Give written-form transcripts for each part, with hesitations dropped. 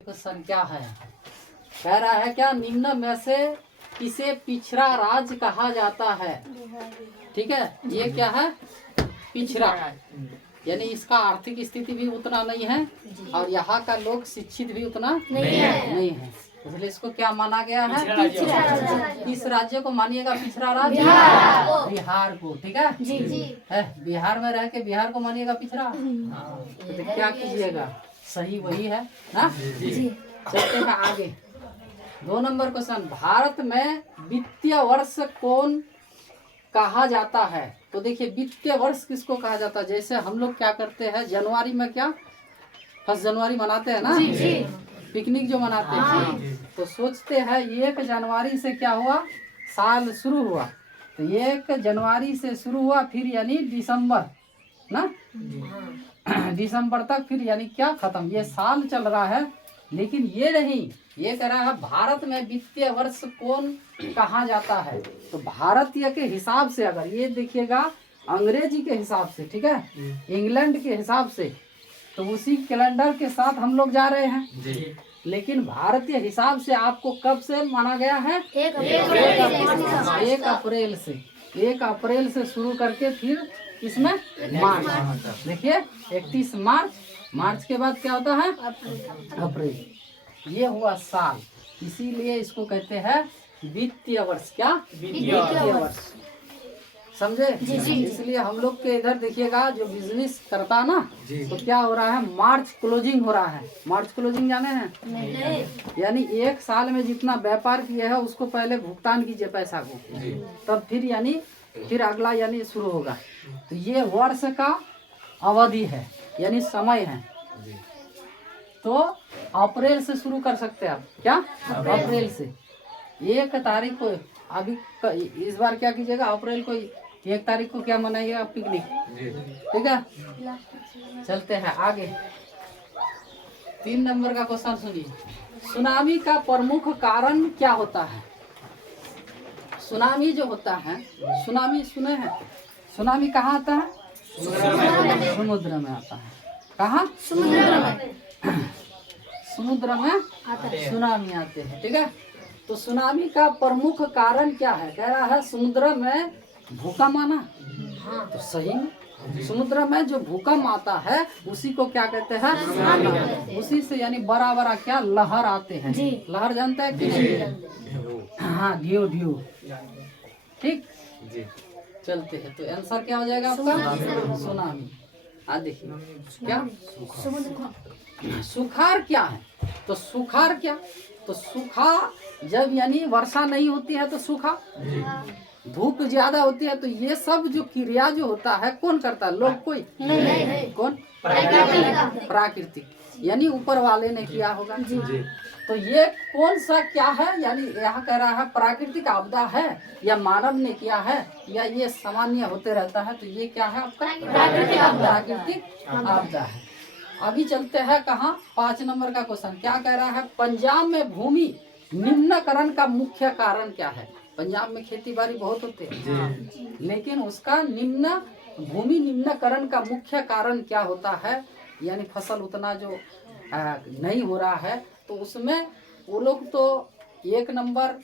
Question क्या है, कह रहा है क्या निम्न में से किसे पिछड़ा राज्य कहा जाता है। ठीक है, ये क्या है, पिछड़ा, यानी इसका आर्थिक स्थिति भी उतना नहीं है और यहाँ का लोग शिक्षित भी उतना नहीं है, इसलिए इसको क्या माना गया है, पिछड़ा। किस राज्य को मानिएगा पिछड़ा राज्य? बिहार को। ठीक है जी। बिहार में रह के बिहार को मानिएगा पिछड़ा, तो क्या कीजिएगा, सही वही है ना जी। चलते हैं आगे। 2 नंबर क्वेश्चन, भारत में वित्तीय वर्ष कौन कहा जाता है। तो देखिए वित्तीय वर्ष किसको कहा जाता है, जैसे हम लोग क्या करते हैं जनवरी में क्या 1 जनवरी मनाते हैं ना जी। पिकनिक जो मनाते हैं, तो सोचते हैं 1 जनवरी से क्या हुआ, साल शुरू हुआ, तो 1 जनवरी से शुरू हुआ, फिर यानी दिसंबर ना दिसंबर तक, फिर यानी क्या खत्म, ये साल चल रहा है। लेकिन ये नहीं, ये कह रहा है भारत में वित्तीय वर्ष कौन कहा जाता है। तो भारतीय के हिसाब से, अगर ये देखिएगा अंग्रेजी के हिसाब से, ठीक है, इंग्लैंड के हिसाब से, तो उसी कैलेंडर के साथ हम लोग जा रहे हैं जी। लेकिन भारतीय हिसाब से आपको कब से माना गया है, 1 अप्रैल से। 1 अप्रैल से शुरू करके फिर इसमें मार्च, देखिए 31 मार्च के बाद क्या होता है, अप्रैल। ये हुआ साल, इसीलिए इसको कहते हैं वित्तीय वर्ष। क्या वित्तीय वर्ष, समझे? इसलिए हम लोग के इधर देखिएगा जो बिजनेस करता ना, तो क्या हो रहा है, मार्च क्लोजिंग हो रहा है। मार्च क्लोजिंग जाने हैं नहीं। यानी 1 साल में जितना व्यापार किया है उसको पहले भुगतान कीजिए पैसा को, तब फिर यानी फिर अगला यानी शुरू होगा। तो ये वर्ष का अवधि है, यानी समय है। तो अप्रैल से शुरू कर सकते हैं आप, क्या अप्रैल से 1 तारीख को, अभी इस बार क्या कीजिएगा, अप्रैल को 1 तारीख को क्या मनाइएगा, पिकनिक। ठीक है, चलते हैं आगे। 3 नंबर का क्वेश्चन सुनिए, सुनामी का प्रमुख कारण क्या होता है। सुनामी जो होता है, सुनामी सुने हैं, सुनामी कहाँ आता है, समुद्र में आता है। कहाँ, समुद्र में सुनामी आते हैं। ठीक है, तो सुनामी का प्रमुख कारण क्या है, कह रहा है समुद्र में भूकंप आना। हाँ, तो सही में समुद्र में जो भूकंप आता है उसी को क्या कहते हैं, सुनामी। उसी से यानी बड़ा बड़ा क्या लहर आते हैं। लहर जानते हैं कि, हाँ, ढेउ। ठीक जी, चलते हैं। तो आंसर क्या हो जाएगा आपका, सुनामी। देखिए क्या सुखाड़ क्या है, तो सुखाड़ क्या, तो सूखा जब यानी वर्षा नहीं होती है तो सूखा, धूप ज्यादा होती है, तो ये सब जो क्रिया जो होता है कौन करता है, लोग कोई नहीं। कौन, प्राकृतिक, यानी ऊपर वाले ने किया होगा जी। तो ये कौन सा क्या है, यानी यहाँ कह रहा है प्राकृतिक आपदा है या मानव ने किया है या ये सामान्य होते रहता है, तो ये क्या है आपका प्राकृतिक आपदा है। अभी चलते हैं कहाँ, 5 नंबर का क्वेश्चन क्या कह रहा है, पंजाब में भूमि निम्नकरण का मुख्य कारण क्या है। पंजाब में खेती बाड़ी बहुत होते हैं, लेकिन उसका भूमि निम्नकरण का मुख्य कारण क्या होता है, यानी फसल उतना जो नहीं हो रहा है, तो उसमें वो लोग तो 1 नंबर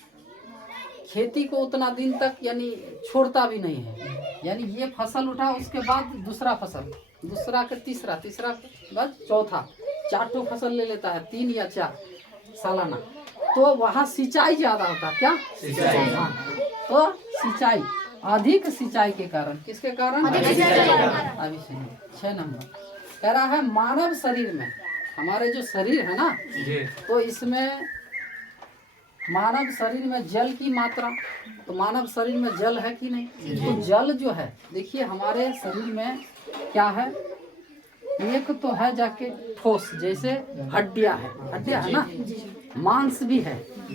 खेती को उतना दिन तक यानी छोड़ता भी नहीं है, यानी ये फसल उठा उसके बाद दूसरा फसल, दूसरा के तीसरा के बाद चौथा, 4 फसल ले लेता है, 3 या 4 सालाना। तो वहाँ सिंचाई ज्यादा होता है, क्या सिंचाई, हाँ, तो सिंचाई, अधिक सिंचाई के कारण, किसके कारण, अभी सुनिए 6 नंबर कह रहा है मानव शरीर में, हमारे जो शरीर है ना, तो इसमें मानव शरीर में जल की मात्रा, तो मानव शरीर में जल है कि नहीं, तो जल जो है देखिए हमारे शरीर में क्या है, एक तो है जाके ठोस, जैसे हड्डियां है ना, मांस भी है,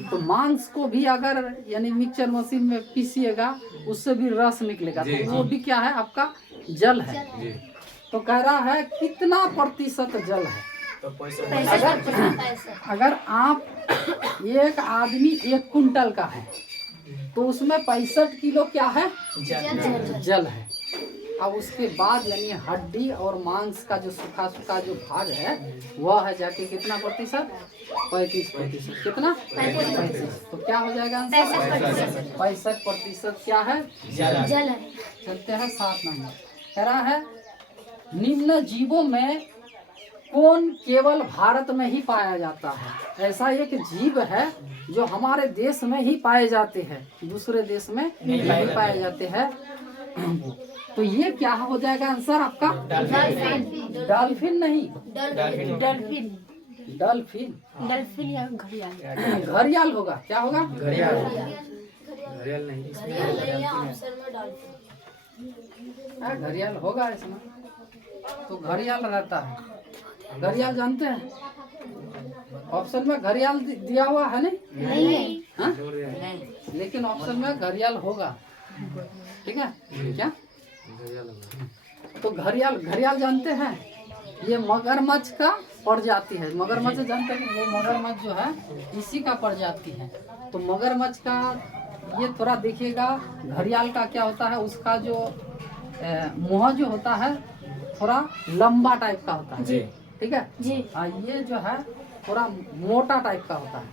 तो मांस को भी अगर यानी मिक्सचर मशीन में पीसिएगा उससे भी रस निकलेगा, तो वो भी क्या है आपका जल है। तो कह रहा है कितना प्रतिशत जल है, अगर आप एक आदमी 1 कुंटल का है तो उसमें 65 किलो क्या है, जल है। और उसके बाद यानी हड्डी और मांस का जो सूखा सूखा जो भाग है वह है जाके कितना प्रतिशत, 35%। कितना, 35। तो क्या हो जाएगा आंसर, 65% क्या है, जल है। चलते हैं 7 नंबर। कह रहा है निम्न जीवों में कौन केवल भारत में ही पाया जाता है। ऐसा एक जीव है जो हमारे देश में ही पाए जाते हैं, दूसरे देश में नहीं पाए जाते हैं। तो ये क्या हो जाएगा आंसर आपका, डॉल्फिन नहीं, डॉल्फिन या घड़ियाल, घड़ियाल होगा। क्या होगा, घड़ियाल नहीं, घड़ियाल होगा इसमें। तो घड़ियाल रहता है, घड़ियाल जानते हैं, ऑप्शन में घड़ियाल दिया हुआ है नहीं, हाँ? लेकिन ऑप्शन में घड़ियाल होगा, ठीक है। क्या, तो घड़ियाल जानते हैं, ये मगरमच्छ का प्रजाति है। मगरमच्छ जानते हैं कि ये मगरमच्छ जो है इसी का प्रजाति है। तो मगरमच्छ का ये थोड़ा देखिएगा, घड़ियाल का क्या होता है, उसका जो मुंह जो होता है थोड़ा लंबा टाइप का होता है, ठीक है जी। ये जो है थोड़ा मोटा टाइप का होता है,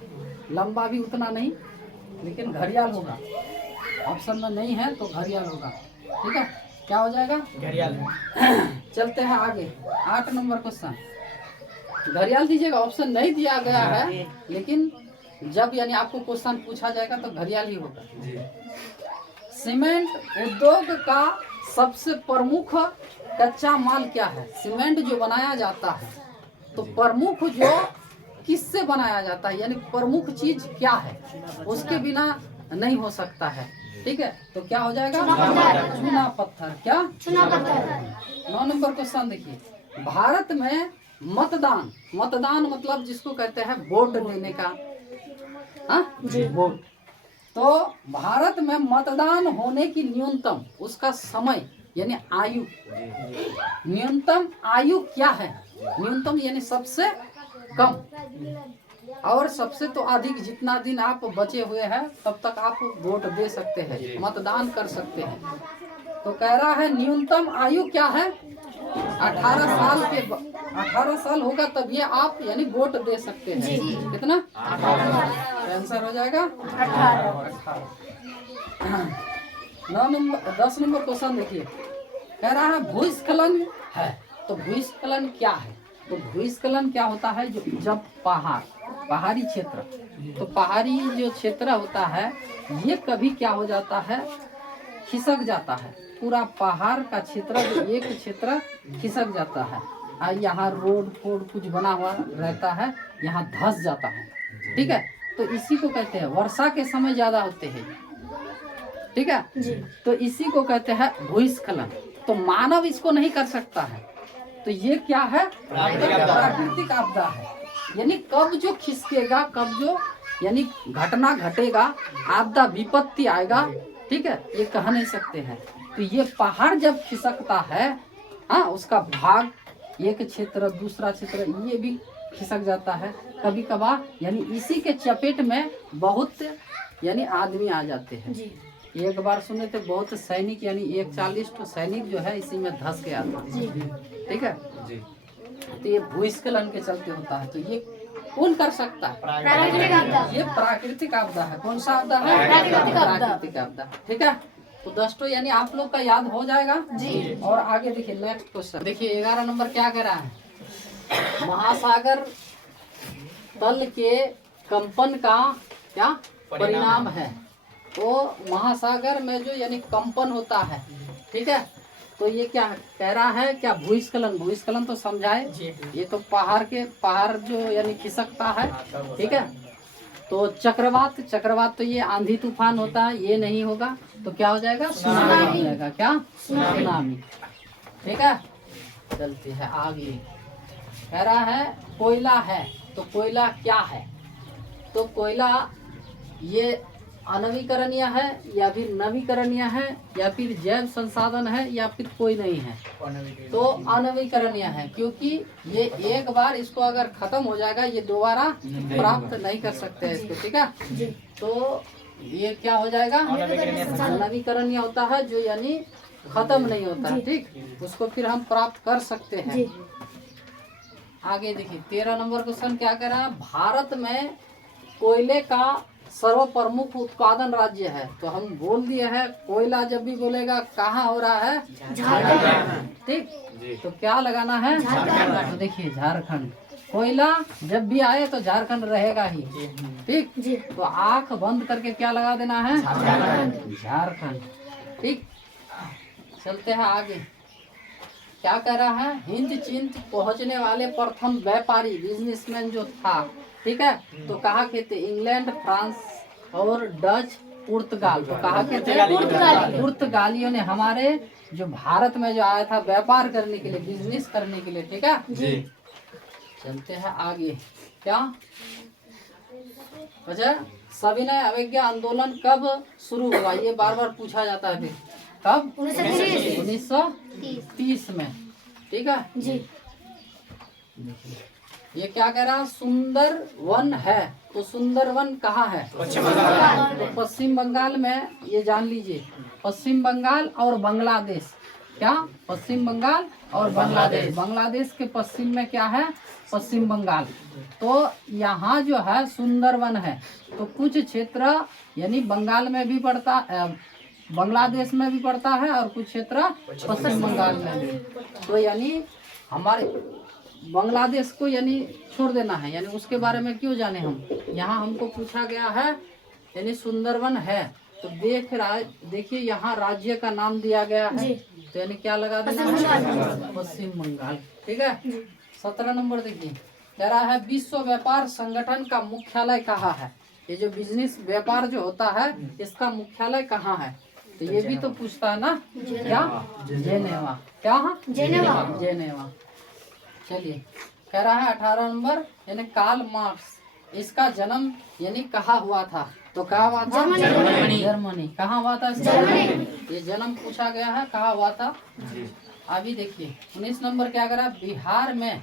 लंबा भी उतना नहीं, लेकिन घड़ियाल होगा। ऑप्शन में नहीं है तो घड़ियाल होगा, ठीक है। क्या हो जाएगा, घड़ियाल। चलते हैं आगे, 8 नंबर क्वेश्चन। घड़ियाल दीजिएगा, ऑप्शन नहीं दिया गया है, लेकिन जब यानी आपको क्वेश्चन पूछा जाएगा तो घड़ियाल ही होगा। सीमेंट उद्योग का सबसे प्रमुख कच्चा माल क्या है। सीमेंट जो बनाया जाता है तो प्रमुख जो किससे बनाया जाता है, यानी प्रमुख चीज क्या है, उसके बिना नहीं हो सकता है, ठीक है। तो क्या हो जाएगा, चूना पत्थर। क्या, चूना पत्थर। 9 नंबर क्वेश्चन देखिए, भारत में मतदान मतलब जिसको कहते हैं वोट देने का, हाँ जी, वोट। तो भारत में मतदान होने की न्यूनतम उसका समय यानी आयु, न्यूनतम आयु क्या है, न्यूनतम यानी सबसे कम और सबसे तो अधिक। जितना दिन आप बचे हुए हैं तब तक आप वोट दे सकते हैं, मतदान कर सकते हैं। तो कह रहा है न्यूनतम आयु क्या है, 18 साल के 18 साल होगा तब ये आप यानी वोट दे सकते हैं। कितना, आंसर हो जाएगा 18। 10 नंबर क्वेश्चन देखिए, कह रहा है भूस्खलन है। तो भूस्खलन क्या है, तो भूस्खलन क्या होता है, जब पहाड़ी क्षेत्र, तो पहाड़ी जो क्षेत्र होता है ये कभी क्या हो जाता है, खिसक जाता है। पूरा पहाड़ का क्षेत्र जो एक क्षेत्र खिसक जाता है, यहाँ रोड कुछ बना हुआ रहता है, यहाँ धंस जाता है, ठीक है। तो इसी को कहते हैं, वर्षा के समय ज्यादा होते हैं, ठीक है जी। तो इसी को कहते हैं भूस्खलन। तो मानव इसको नहीं कर सकता है, तो ये क्या है, प्राकृतिक आपदा है। यानी कब जो खिसकेगा, कब जो यानी घटना घटेगा, आपदा विपत्ति आएगा, ठीक है, ये कह नहीं सकते हैं। तो ये पहाड़ जब खिसकता है, हाँ, उसका भाग एक क्षेत्र दूसरा क्षेत्र ये भी खिसक जाता है कभी कभार, यानी इसी के चपेट में बहुत यानी आदमी आ जाते हैं जी। एक बार सुने थे बहुत सैनिक यानी 41 तो सैनिक जो है इसी में धंस गया था, ठीक है जी। तो ये भूस्खलन के चलते होता है। तो ये कौन कर सकता है, प्राकृतिक आपदा। ये प्राकृतिक आपदा है। कौन सा आपदा है, प्राकृतिक आपदा, ठीक है। तो दोस्तों यानी आप लोग का याद हो जाएगा जी। और आगे देखिए नेक्स्ट क्वेश्चन देखिए, 11 नंबर क्या कह रहा है, महासागर तल के कंपन का क्या परिणाम है। तो महासागर में जो यानी कंपन होता है, ठीक है, तो ये क्या कह रहा है, क्या भूस्खलन तो समझाए, ये तो पहाड़ जो यानी खिसकता है, ठीक है। तो चक्रवात तो ये आंधी तूफान होता है, ये नहीं होगा। तो क्या हो जाएगा, सुनामी हो जाएगा। क्या, सुनामी, ठीक है। चलते हैं आगे, कह रहा है कोयला है। तो कोयला क्या है, तो कोयला ये अनवीकरणीय है या फिर नवीकरणीय है या फिर जैव संसाधन है या फिर कोई नहीं है। तो अनवीकरणीय है, क्योंकि ये एक बार इसको अगर खत्म हो जाएगा ये दोबारा प्राप्त नहीं कर सकते हैं इसको, ठीक है। तो ये क्या हो जाएगा, नवीकरणीय होता है, जो यानी खत्म नहीं होता है, ठीक, उसको फिर हम प्राप्त कर सकते हैं। जी। आगे देखिए 13 नंबर क्वेश्चन क्या कह रहा है, भारत में कोयले का सर्व प्रमुख उत्पादन राज्य है। तो हम बोल दिए हैं कोयला जब भी बोलेगा कहाँ हो रहा है, झारखंड। ठीक, तो क्या लगाना है, तो देखिए झारखंड। कोयला जब भी आए तो झारखंड रहेगा ही, ठीक, जी। तो आंख बंद करके क्या लगा देना है, झारखंड, ठीक। चलते हैं आगे, क्या कह रहा है, हिंद चीन पहुंचने वाले प्रथम व्यापारी बिजनेसमैन जो था, ठीक है, तो कहाँ के थे, इंग्लैंड, फ्रांस और डच, पुर्तगाल। तो कहाँ के थे, पुर्तगालियों ने हमारे जो भारत में जो आया था व्यापार करने के लिए, बिजनेस करने के लिए, ठीक है जी। चलते हैं आगे, क्या अच्छा, सविनय अवज्ञा आंदोलन कब शुरू हुआ, ये बार बार पूछा जाता है, फिर कब, 1930 में, ठीक है जी। ये क्या कह रहा है, सुंदर वन है, तो सुंदर वन कहाँ है, तो पश्चिम बंगाल में, ये जान लीजिए, पश्चिम बंगाल और बांग्लादेश, क्या, पश्चिम बंगाल और बांग्लादेश, बांग्लादेश के पश्चिम में क्या है, पश्चिम बंगाल। तो यहाँ जो है सुंदरवन है, तो कुछ क्षेत्र यानी बंगाल में भी पड़ता, बांग्लादेश में भी पड़ता है, और कुछ क्षेत्र पश्चिम बंगाल में भी। तो यानी हमारे बांग्लादेश को यानी छोड़ देना है, यानी उसके बारे में क्यों जाने हम, यहाँ हमको पूछा गया है, यानी सुंदरवन है, तो देखिए यहाँ राज्य का नाम दिया गया है, तो यानी क्या लगा देना है, पश्चिम बंगाल, ठीक है। 17 नंबर देखिए, कह रहा है विश्व व्यापार संगठन का मुख्यालय कहाँ है, ये जो बिजनेस व्यापार जो होता है इसका मुख्यालय कहाँ है, तो ये भी तो पूछता है ना, क्या, जेनेवा, क्या है, जेनेवा। चलिए, कह रहा है 18 नंबर, यानी कार्ल मार्क्स, इसका जन्म यानी कहाँ हुआ था, तो कहाँ हुआ था, जर्मनी। कहाँ हुआ था इसका, ये जन्म पूछा गया है, कहाँ हुआ था। अभी देखिए 19 नंबर क्या कह रहा है, बिहार में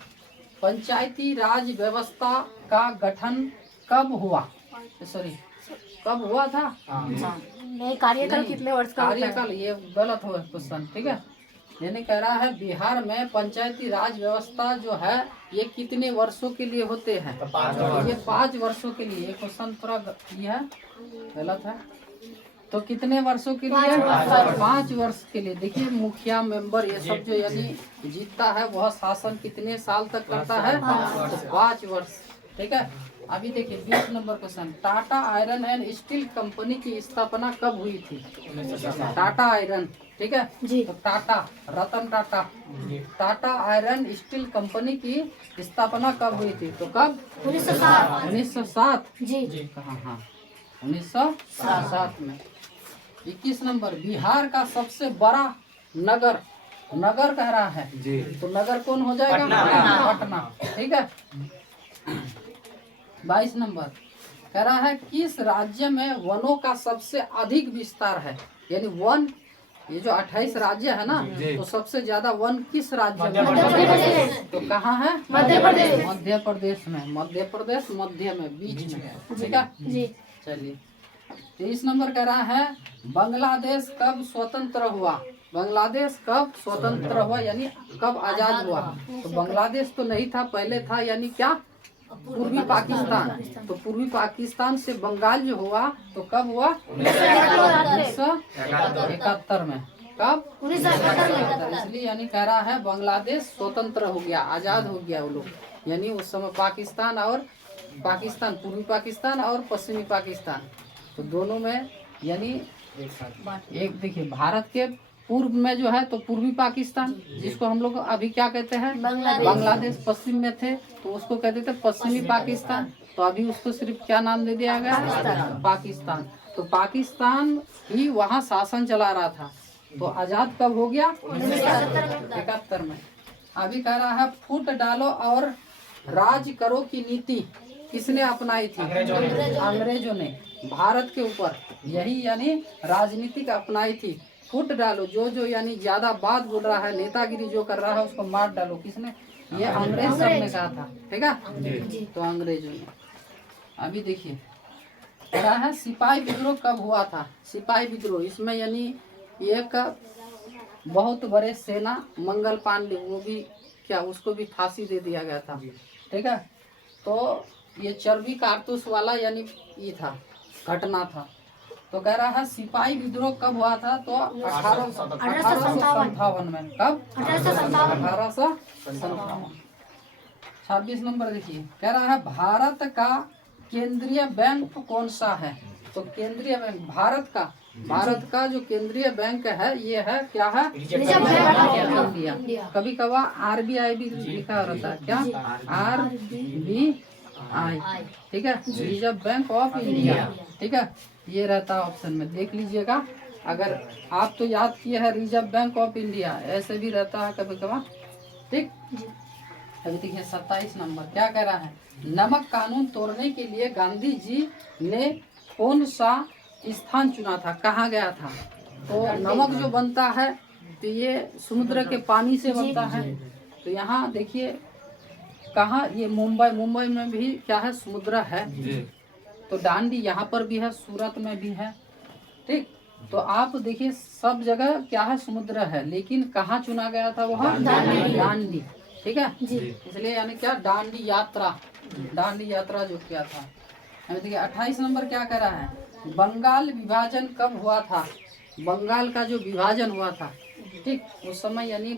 पंचायती राज व्यवस्था का गठन कब हुआ, सॉरी कब हुआ था, नहीं, कार्यकाल कितने वर्ष का होता है? कार्यकाल, ये गलत हो क्वेश्चन, ठीक है, यानी कह रहा है बिहार में पंचायती राज व्यवस्था जो है ये कितने वर्षों के लिए होते हैं, तो ये 5 वर्षों के लिए, ये क्वेश्चन थोड़ा ये है गलत है, तो कितने वर्षों के लिए, 5 वर्ष के लिए। देखिए मुखिया मेंबर ये सब जो यानी जीतता है वह शासन कितने साल तक करता है, तो 5 वर्ष, ठीक है। अभी देखिए 20 number question, Tata iron and steel company की स्थापना कब हुई थी, टाटा आयरन, ठीक है जी। तो Tata, Ratan Tata, Tata iron steel company की स्थापना कब हुई थी, तो कब, 1907 जी। कहाँ, हाँ 1907 में। 21 नंबर, बिहार का सबसे बड़ा नगर, नगर कह रहा है जी। तो नगर कौन हो जाएगा, पटना, ठीक है। 22 नंबर कह रहा है किस राज्य में वनों का सबसे अधिक विस्तार है, यानी वन, ये जो 28 राज्य है ना, तो सबसे ज्यादा वन किस राज्य में, तो कहाँ है, मध्य प्रदेश, मध्य प्रदेश में, मध्य प्रदेश मध्य में, बीच में, ठीक है जी। चलिए 23 नंबर कह रहा है बांग्लादेश कब स्वतंत्र हुआ, बांग्लादेश कब स्वतंत्र हुआ यानी कब आजाद हुआ, तो बांग्लादेश तो नहीं था, पहले था यानी क्या, पूर्वी पाकिस्तान, तो पूर्वी पाकिस्तान से बंगाल जो हुआ तो कब हुआ, 1971 में, कब, 1971, इसलिए यानी कह रहा है बांग्लादेश स्वतंत्र हो गया, आजाद हो गया वो लोग, यानी उस समय पाकिस्तान और पाकिस्तान, पूर्वी पाकिस्तान और पश्चिमी पाकिस्तान, तो दोनों में यानी एक देखिए भारत के पूर्व में जो है तो पूर्वी पाकिस्तान, जिसको हम लोग अभी क्या कहते हैं, बांग्लादेश, पश्चिम में थे तो उसको कहते थे पश्चिमी पाकिस्तान, तो अभी उसको सिर्फ क्या नाम दे दिया गया, पाकिस्तान। तो पाकिस्तान ही वहाँ शासन चला रहा था, तो आजाद कब हो गया, 1971 में। अभी कह रहा है फूट डालो और राज करो की नीति किसने अपनाई थी, अंग्रेजों ने भारत के ऊपर यही यानी राजनीतिक अपनाई थी, फूट डालो, जो यानी ज्यादा बात बोल रहा है, नेतागिरी जो कर रहा है उसको मार डालो, किसने, ये अंग्रेज सब ने कहा था, ठीक है, तो अंग्रेजों ने। अभी देखिए कह रहा है सिपाही विद्रोह कब हुआ था, सिपाही विद्रोह, इसमें यानी एक बहुत बड़े सेना मंगल पांडे, वो भी क्या, उसको भी फांसी दे दिया गया था। ठीक है, तो ये चर्बी कारतूस वाला यानी ये था, घटना था। तो कह रहा है सिपाही विद्रोह कब हुआ था, तो 1857 में। कब? 1857। 26 नंबर देखिए, कह रहा है भारत का केंद्रीय बैंक कौन सा है। तो केंद्रीय बैंक भारत का जो केंद्रीय बैंक है ये है, क्या है? Reserve bank of India. कभी कभार RBI भी लिखा रहता है, क्या? RBI। ठीक है, रिजर्व बैंक ऑफ इंडिया। ठीक है, ये रहता है ऑप्शन में, देख लीजिएगा। अगर आप तो याद किए हैं रिजर्व बैंक ऑफ इंडिया, ऐसे भी रहता है कभी कभार। ठीक, अभी देखिए 27 नंबर क्या कह रहा है, नमक कानून तोड़ने के लिए गांधी जी ने कौन सा स्थान चुना था, कहाँ गया था। तो नमक जो बनता है तो ये समुद्र के पानी से बनता है। तो यहाँ देखिए कहाँ, ये मुंबई में भी क्या है, समुद्र है। तो दांडी यहाँ पर भी है, सूरत में भी है। ठीक, तो आप देखिए सब जगह क्या है, समुद्र है, लेकिन कहाँ चुना गया था वह, दांडी। ठीक है, इसलिए यानी क्या, दांडी यात्रा जो किया था। देखिए 28 नंबर क्या कह रहा है, बंगाल विभाजन कब हुआ था। बंगाल का जो विभाजन हुआ था, ठीक, उस समय यानी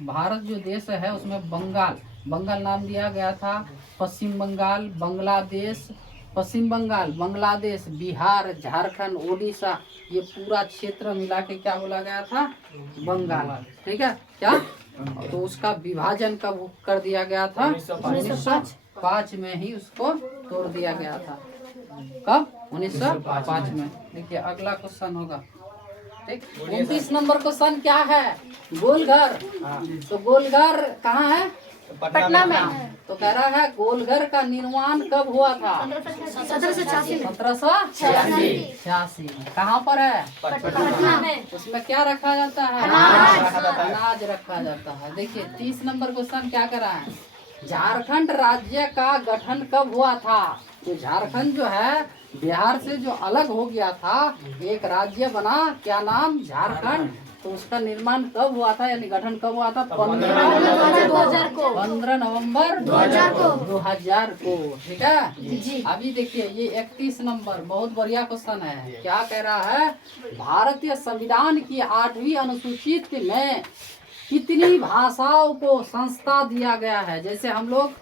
भारत जो देश है उसमें बंगाल नाम दिया गया था। पश्चिम बंगाल, बांग्लादेश, पश्चिम बंगाल, बांग्लादेश, बिहार, झारखंड, ओडिशा, ये पूरा क्षेत्र मिला के क्या बोला गया था, बंगाल। ठीक है, क्या, तो उसका विभाजन कब कर दिया गया था, 1905 में ही उसको तोड़ दिया गया था। कब? 1905 में। देखिए अगला क्वेश्चन होगा। ठीक, 29 नंबर क्वेश्चन क्या है, गोलघर। तो गोलघर कहाँ है, पटना में। तो कह रहा है गोलघर का निर्माण कब हुआ था, 1786 में। कहाँ पर है, पटना में। उसमें क्या रखा जाता है, अनाज रखा जाता है। देखिए 30 नंबर क्वेश्चन क्या कर रहा है, झारखंड राज्य का गठन कब हुआ था। तो झारखंड जो है बिहार से जो अलग हो गया था, एक राज्य बना, क्या नाम, झारखंड। तो उसका निर्माण कब हुआ था, यानी गठन कब हुआ था, 15 नवंबर 2000 को। ठीक है, अभी देखिए ये 31 नंबर बहुत बढ़िया क्वेश्चन है। क्या कह रहा है, भारतीय संविधान की 8वीं अनुसूचित में कितनी भाषाओं को संस्था दिया गया है। जैसे हम लोग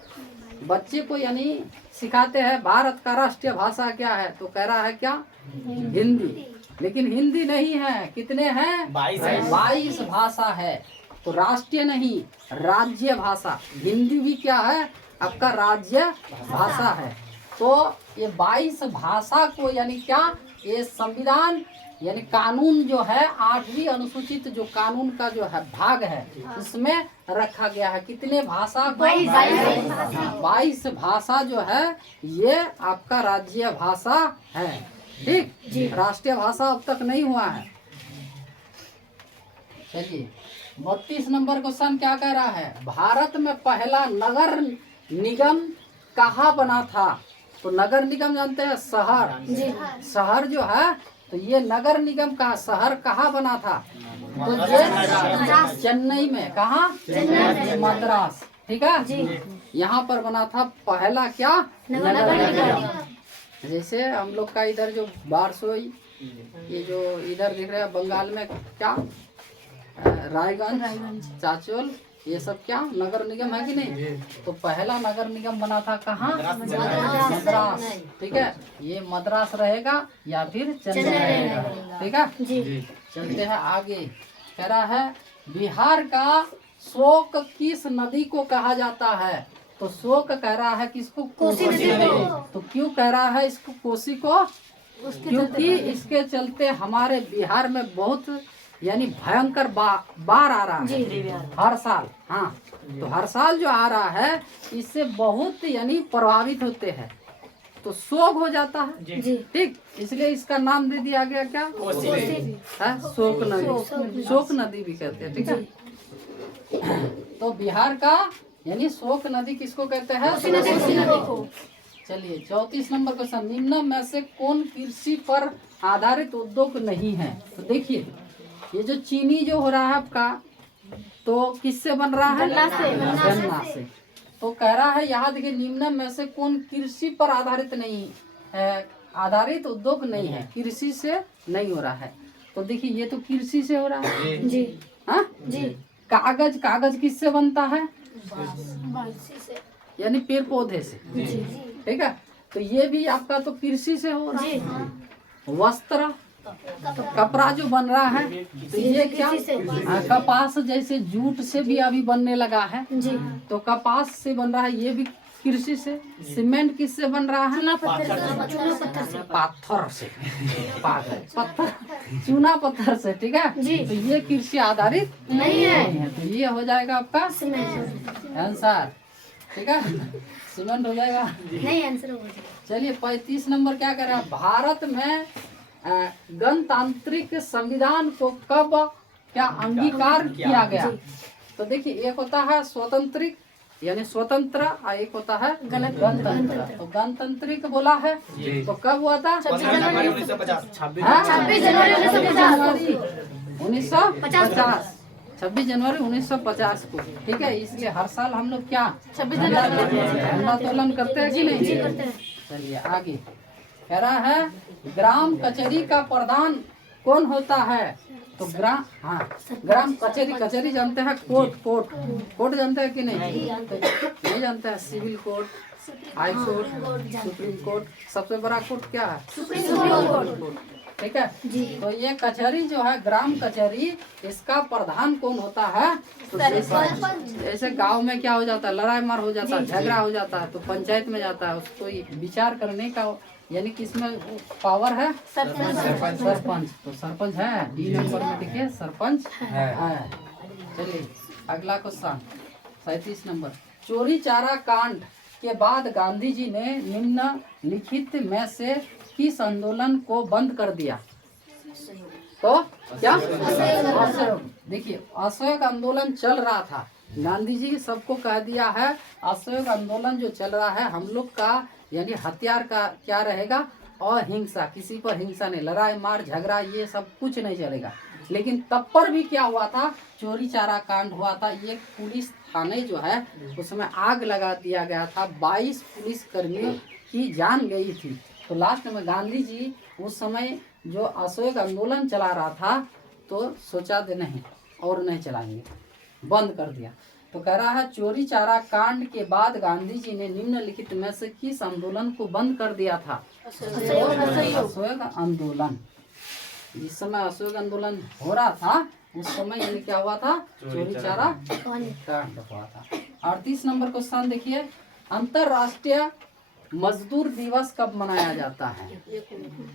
बच्चे को यानी सिखाते हैं भारत का राष्ट्रीय भाषा क्या है, तो कह रहा है क्या, हिंदी। लेकिन हिंदी नहीं है, कितने हैं, 22 भाषा है। तो राष्ट्रीय नहीं, राज्य भाषा। हिंदी भी क्या है, आपका राज्य भाषा है। तो ये 22 भाषा को यानी क्या, ये संविधान यानी कानून जो है 8वीं अनुसूचित जो कानून का जो है भाग है, उसमें रखा गया है। कितने भाषा को, 22 भाषा जो है ये आपका राज्य भाषा है। ठीक, राष्ट्रीय भाषा अब तक नहीं हुआ है। चलिए 32 नंबर क्वेश्चन क्या कह रहा है, भारत में पहला नगर निगम कहाँ बना था। तो नगर निगम जानते हैं, शहर जो है, तो ये नगर निगम का शहर कहाँ बना था, तो ये चेन्नई में। कहाँ, मद्रास। ठीक है, यहाँ पर बना था पहला क्या, नगर निगम। जैसे हम लोग का इधर जो बारसोई, ये जो इधर दिख रहा है बंगाल में, क्या, रायगंज, चाचोल, ये सब क्या नगर निगम है कि नहीं। तो पहला नगर निगम बना था कहाँ, मद्रास। ठीक है, ये मद्रास रहेगा या फिर चेन्नई रहेगा। ठीक है, चलते हैं आगे। कह रहा है बिहार का शोक किस नदी को कहा जाता है। तो शोक कह रहा है किसको, कोसी नदी को। तो क्यों कह रहा है इसको कोसी को, क्योंकि इसके चलते हमारे बिहार में बहुत यानी भयंकर बाढ़ आ रहा है हर साल। हाँ, तो हर साल जो आ रहा है इससे बहुत यानी प्रभावित होते हैं, तो शोक हो जाता है। ठीक, इसलिए इसका नाम दे दिया गया क्या, कोसी है, शोक नदी, शोक नदी भी कहते हैं। ठीक है, तो बिहार का यानी शोक नदी किसको कहते हैं, कोसी नदी को। चलिए 34 नंबर क्वेश्चन, निम्न में से कौन कृषि पर आधारित उद्योग नहीं है। तो देखिए ये जो चीनी जो हो रहा है आपका, तो किससे बन रहा है? गन्ना से। गन्ना से। तो कह रहा है यहाँ देखिए, निम्न में से कौन कृषि पर आधारित नहीं है, आधारित उद्योग नहीं है, कृषि से नहीं हो रहा है। तो देखिए ये तो कृषि से हो रहा है जी हाँ जी। कागज, कागज किससे बनता है? बांसी से। यानी पेड़ पौधे से, ठीक है। तो ये भी आपका तो कृषि से हो रहा है। वस्त्र, तो कपड़ा जो बन रहा है, तो ये क्या? कपास जैसे जूट से भी अभी बनने लगा है, जी। तो कपास से बन रहा है, ये भी कृषि से। सीमेंट किससे बन रहा है? चूना पत्थर से। पाथर से, पागल, पत्थर, चूना पत्थर से, ठीक है जी। तो ये कृषि आधारित नहीं है। तो ये हो जाएगा आपका आंसर, ठीक है। सीमेंट हो जाएगा। नहीं आंसर हो जाएगा। चलिए 35 नंबर क्या कर रहा है? भारत में गणतांत्रिक संविधान को कब क्या अंगीकार किया गया? तो देखिए एक होता है स्वतंत्रिक यानी स्वतंत्र, और एक होता है गणतंत्र। तो गणतांत्रिक बोला है तो कब हुआ था? 26 जनवरी 1950। 26 जनवरी 1950। 1950, 26 जनवरी 1950 को, ठीक है। इसलिए हर साल हम लोग क्या 26 जनवरी झंडा तोलन करते हैं कि नहीं? करते हैं। चलिए आगे कह रहा है, ग्राम कचहरी का प्रधान कौन होता है? तो ग्राम कचहरी, कचहरी जानते हैं? कोर्ट, कोर्ट, कोर्ट जानते हैं कि नहीं? नहीं जानते हैं। Civil court, high court, supreme court, सबसे बड़ा कोर्ट क्या है? Supreme court. ठीक है तो ये कचहरी जो है, ग्राम कचहरी, इसका प्रधान कौन होता है? तो जैसे गांव में क्या हो जाता है, लड़ाई मार हो जाता है, झगड़ा हो जाता है, तो पंचायत में जाता है, उसको विचार करने का यानी किसमें पावर है? सरपंच। तो सरपंच है, डी नंबर में देखिए सरपंच है। चलिए अगला क्वेश्चन 37 नंबर, चोरी चारा कांड के बाद गांधी जी ने निम्नलिखित में से किस आंदोलन को बंद कर दिया? तो क्या? असहयोग। देखिए असहयोग आंदोलन चल रहा था, गांधी जी सबको कह दिया है असहयोग आंदोलन जो चल रहा है, हम लोग का यानी हथियार का क्या रहेगा? अहिंसा, किसी पर हिंसा नहीं, लड़ाई मार झगड़ा ये सब कुछ नहीं चलेगा। लेकिन तब पर भी क्या हुआ था? चोरी चारा कांड हुआ था। ये पुलिस थाने जो है उसमें आग लगा दिया गया था, 22 पुलिस कर्मियों की जान गई थी। तो लास्ट में गांधी जी उस समय जो असहयोग आंदोलन चला रहा था, तो सोचा दे नहीं और नहीं चलाएंगे, बंद कर दिया। तो कह रहा है चोरी चारा कांड के बाद गांधी जी ने निम्नलिखित में से किस आंदोलन को बंद कर दिया था? असहयोग आंदोलन। जिस समय असहयोग आंदोलन हो रहा था उस समय यानी क्या हुआ था? चोरी चारा कांड हुआ था। 38 नंबर क्वेश्चन देखिए, अंतरराष्ट्रीय मजदूर दिवस कब मनाया जाता है?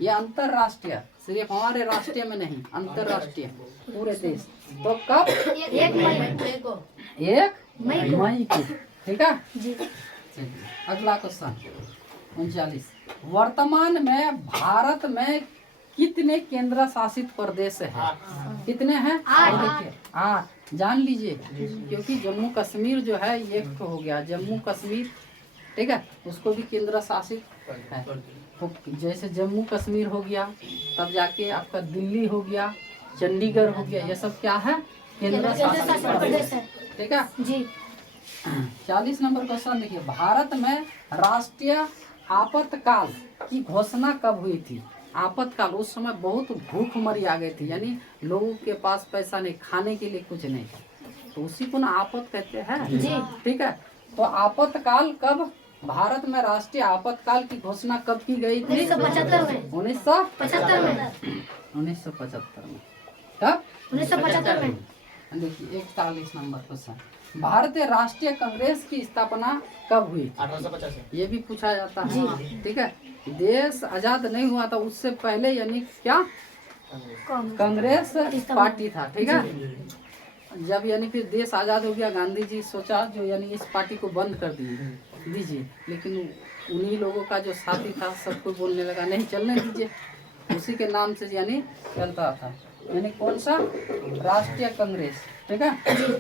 ये अंतरराष्ट्रीय, सिर्फ हमारे राष्ट्रीय में नहीं, अंतरराष्ट्रीय पूरे देश। तो कब? 1 मई को। 1 मई को, ठीक है। जी। अगला क्वेश्चन 39, वर्तमान में भारत में कितने केंद्र शासित प्रदेश है? कितने हैं? 8 जान लीजिए, क्योंकि जम्मू कश्मीर जो है ये हो गया जम्मू कश्मीर, ठीक है, उसको भी केंद्र शासित है। तो जैसे जम्मू कश्मीर हो गया, तब जाके आपका दिल्ली हो गया, चंडीगढ़ हो गया, ये सब क्या है? केंद्र शासित प्रदेश है, ठीक है जी। 40 नंबर क्वेश्चन देखिए, भारत में राष्ट्रीय आपातकाल की घोषणा कब हुई थी? आपातकाल, उस समय बहुत भूखमरी आ गई थी, यानी लोगों के पास पैसा नहीं, खाने के लिए कुछ नहीं, तो उसी को ना आपात कहते हैं जी। ठीक है। तो आपातकाल कब, भारत में राष्ट्रीय आपातकाल की घोषणा कब की गई थी? 1975 में। 1975 में। 1975 में। कब? 1975 में। देखिए 41 नंबर क्वेश्चन, भारतीय राष्ट्रीय कांग्रेस की स्थापना कब हुई? 1850। ये भी पूछा जाता है, ठीक है। देश आजाद नहीं हुआ था उससे पहले, यानी क्या कांग्रेस पार्टी था, ठीक है। जब यानी फिर देश आजाद हो गया, गांधी जी सोचा जो यानी इस पार्टी को बंद कर दीजिए, लेकिन उन्हीं लोगों का जो साथी था सबको बोलने लगा नहीं चलने दीजिए, उसी के नाम से यानी चलता था। यानी कौन सा? राष्ट्रीय कांग्रेस, ठीक है।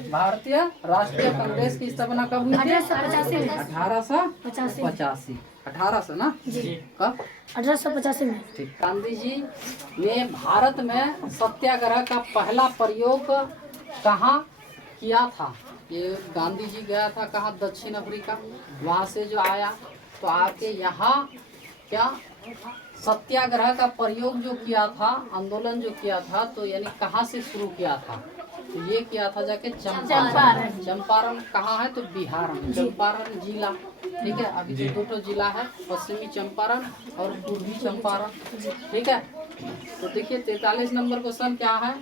भारतीय राष्ट्रीय कांग्रेस की स्थापना कब हुई थी? 1885 में। 1885। 1800 ना कब? 1885 में। ठीक। गांधी जी ने भारत में सत्याग्रह का पहला प्रयोग कहाँ किया था? ये गांधी जी गया था कहाँ? दक्षिण अफ्रीका। वहाँ से जो आया तो आके यहाँ क्या सत्याग्रह का प्रयोग जो किया था, आंदोलन जो किया था, तो यानी कहाँ से शुरू किया था? तो ये किया था जाके चंपारण। चंपारण कहाँ है? तो बिहार में, चंपारण जिला। ठीक है। अभी जो 2 जिला है, पश्चिमी चंपारण और पूर्वी चंपारण। ठीक है। तो देखिए 43 नंबर क्वेश्चन क्या है?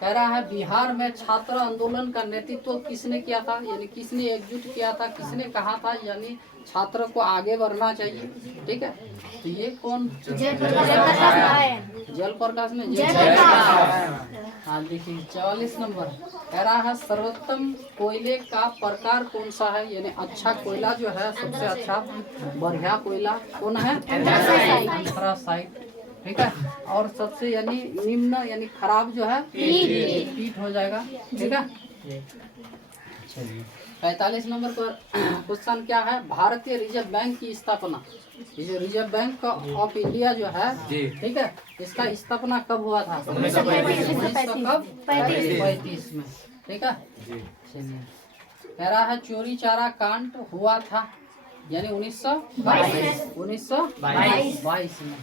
कह रहा है बिहार में छात्र आंदोलन का नेतृत्व किसने किया था? यानी किसने एकजुट किया था, किसने कहा था यानी छात्र को आगे बढ़ना चाहिए। ठीक है। तो ये कौन? जयप्रकाश ने हाँ देखिए 44 नंबर कह रहा है सर्वोत्तम कोयले का प्रकार कौन सा है? यानी अच्छा कोयला जो है, सबसे अच्छा बढ़िया कोयला कौन है? एंथ्रासाइट। ठीक है। और सबसे यानी निम्न यानी खराब जो है पीट हो जाएगा। ठीक है। चलिए 45 नंबर पर क्वेश्चन क्या है? भारतीय रिजर्व बैंक की स्थापना, ये जो रिजर्व बैंक ऑफ इंडिया जो है, ठीक है, इसका स्थापना कब हुआ था? 1935 में। ठीक है। चलिए कह रहा है चोरी चारा कांड हुआ था यानी 1922 में।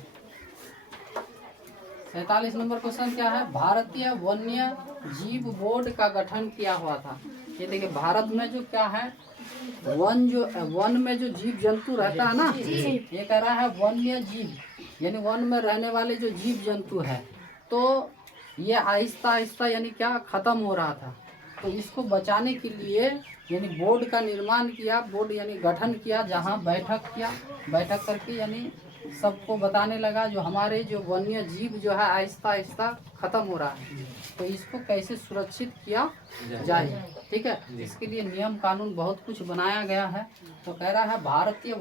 47 नंबर क्वेश्चन क्या है? भारतीय वन्य जीव बोर्ड का गठन किया हुआ था। ये देखिए भारत में जो क्या है, वन में जो जीव जंतु रहता है ना, ये कह रहा है वन्य जीव यानी वन में रहने वाले जो जीव जंतु है, तो ये आहिस्ता आहिस्ता यानी क्या खत्म हो रहा था। तो इसको बचाने के लिए यानी बोर्ड का निर्माण किया, बोर्ड यानी गठन किया, जहाँ बैठक करके यानी सबको बताने लगा जो हमारे जो वन्य जीव जो है आहिस्ता आहिस्ता खत्म हो रहा है, तो इसको कैसे सुरक्षित किया जाए। ठीक है। इसके लिए नियम कानून बहुत कुछ बनाया गया है। तो कह रहा है भारतीय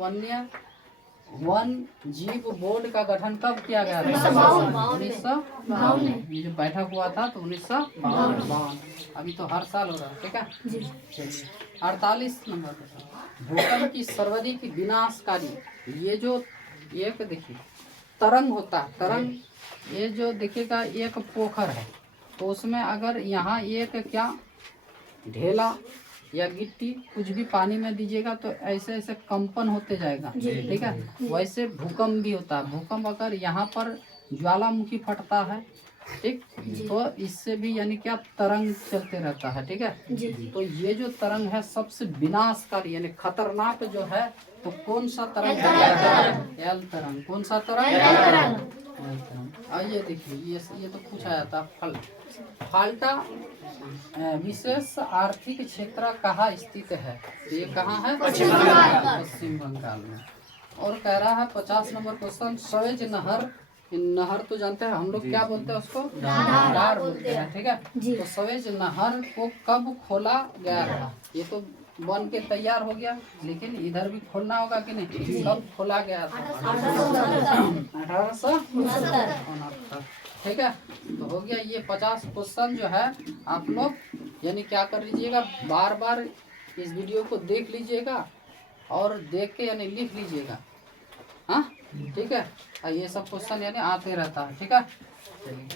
वन जीव बोर्ड का गठन कब किया गया था? 1952। ये जो बैठक हुआ था तो 1952। अभी तो हर साल हो रहा है। ठीक है। चलिए 48 नंबर भूकंप की सर्वाधिक विनाशकारी, ये जो एक देखिए तरंग होता है, तरंग, ये जो देखिएगा एक पोखर है, तो उसमें अगर यहाँ एक क्या ढेला या गिट्टी कुछ भी पानी में दीजिएगा तो ऐसे ऐसे कंपन होते जाएगा। ठीक है। वैसे भूकंप भी होता है। भूकंप अगर यहाँ पर ज्वालामुखी फटता है, ठीक, तो इससे भी यानी क्या तरंग चलते रहता है। ठीक है। तो ये जो तरंग है सबसे विनाशकारी यानी खतरनाक जो है, तो कौन सा तरंग? एल तरंग। कौन सा तरंग? एल तरंग। आइए देखिए ये तो पूछा जाता है। फाल्टा विशेष आर्थिक क्षेत्र कहाँ स्थित है? ये कहाँ है? पश्चिम बंगाल में। और कह रहा है 50 नंबर क्वेश्चन, सवेज नहर, नहर तो जानते हैं हम लोग क्या बोलते हैं उसको? धार बोलते हैं। ठीक है। तो सवेज नहर को कब खोला गया था? ये तो बन के तैयार हो गया, लेकिन इधर भी खोलना होगा कि नहीं? कब खोला गया था? 1869। ठीक है। तो हो गया ये 50 क्वेश्चन जो है। आप लोग यानी क्या कर लीजिएगा, बार बार इस वीडियो को देख लीजिएगा और देख के यानी लिख लीजिएगा। हाँ ठीक है। ये सब क्वेश्चन यानी आते रहता है। ठीक है। चलिए।